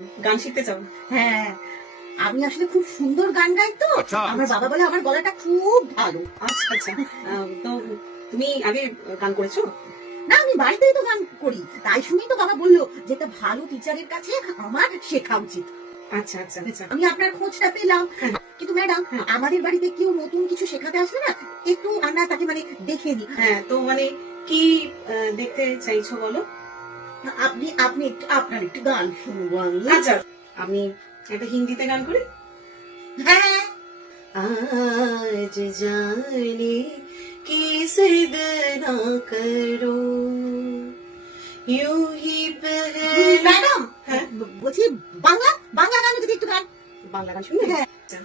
গান শিখতে চাও? হ্যাঁ, আমি আসলে খুব সুন্দর গান গাই তো। আমার বাবা বলে আমার গলাটা খুব ভালো। আচ্ছা আচ্ছা। তো তুমি আগে গান করেছো? না, আমি বাড়িতেই তো গান করি। তাই শুনেই তো বাবা বললো যে একটা ভালো টিচারের কাছে আমার শেখা উচিত। আচ্ছা আচ্ছা আচ্ছা। আমি আপনার খোঁজটা পেলাম। কিন্তু ম্যাডাম, আমাদের বাড়িতে কেউ নতুন কিছু শেখাতে আসলে না, একটু আমরা তাকে দেখে নিই। হ্যাঁ, তো কি দেখতে চাইছো বলো? আপনি আপনি একটু আপনার একটু গান শুনবো আমি। আচ্ছা, আমি একটা হিন্দিতে গান করি। হ্যাঁ, आज जाने की जिद ना करो यूं ही ম্যাডাম, হ্যাঁ, বলছি বাংলা বাংলা গান যদি একটু গান। বাংলা গান শুনবে? হ্যাঁ। আচ্ছা।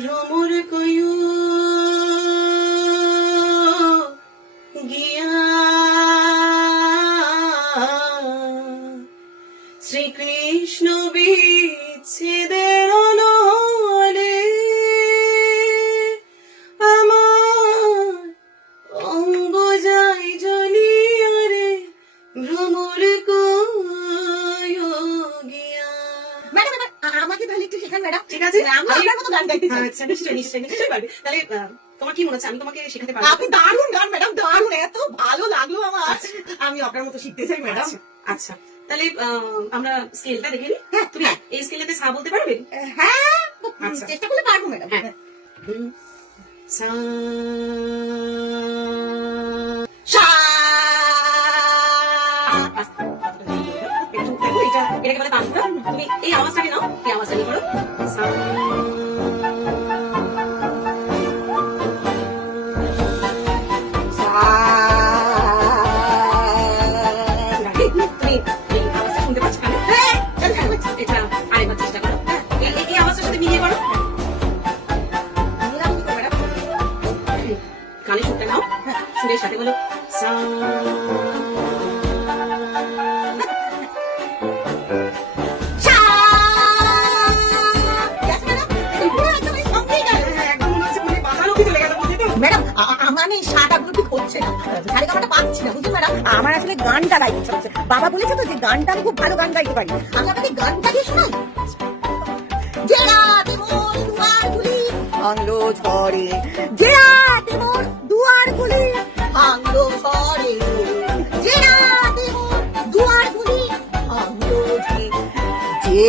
ভ্রমর কয়ু গিয়া শ্রীকৃষ্ণ বিচ্ছেদের অনলে আমার অঙ্গ যায় জ্বলিয়া রে ভ্রমর কয়ু গিয়া। ম্যাডাম, এবার আমাকে তাহলে একটু শেখান ম্যাডাম। ঠিক আছে, আমি আপনার মতো গান গাইতে চাই। আচ্ছা, নিশ্চয়ই নিশ্চয়ই নিশ্চয়ই পারবে। তাহলে তোমার কি মনে হচ্ছে আমি তোমাকে শেখাতে পারবো? আপনি দারুণ গান ম্যাডাম, দারুণ, এত ভালো লাগলো আমার। আমি আপনার মতো শিখতে চাই ম্যাডাম। আচ্ছা, আচ্ছা, তাহলে আমরা স্কেলটা দেখে নিই। হ্যাঁ, তুমি এই স্কেলেতে সা বলতে পারবে? হ্যাঁ, আচ্ছা। চেষ্টা করলে পারবো ম্যাডাম। হ্যাঁ। সা সা। একটু দেখো, এটাকে বলে তানপুরা। তুমি এই আওয়াজটাকে নাও, এই আওয়াজটাকে করো। সা তুমি এই আওয়াজটা শুনতে পাচ্ছ কানে? হ্যাঁ, এটা আরেকবার চেষ্টা করো। এই আওয়াজটার সাথে মিলিয়ে করো। নিলাম কি করে ম্যাডাম? কানে শুনতে নাও, সুরের সাথে বলো সা। সা। Yes, ম্যাডাম, একদম পুরো একদম এই সঙ্গেই গেল। একদম মনে হচ্ছে মনে বাঁধানো কি চলে গেল, বুঝলি তো? ম্যাডাম, আমার এই সাটা গুলো ঠিক হচ্ছে না, সারেগামাটা পাচ্ছি না, বুঝলি ম্যাডাম। আমার আসলে গানটা গাইতে ইচ্ছা হচ্ছে। বাবা বলেছে তো যে গানটা আমি খুব ভালো গান গাইতে পারি। আমি আপনাকে গানটা দিয়ে শোনাই। যে রাতে মোর দুয়ারগুলি ভাঙলো ঝড়ে, যে রাতে মোর দুয়ারগুলি ভাঙলো ঝড়ে, যে রাতে মোর দুয়ারগুলি ভাঙলো ঝড়ে, যে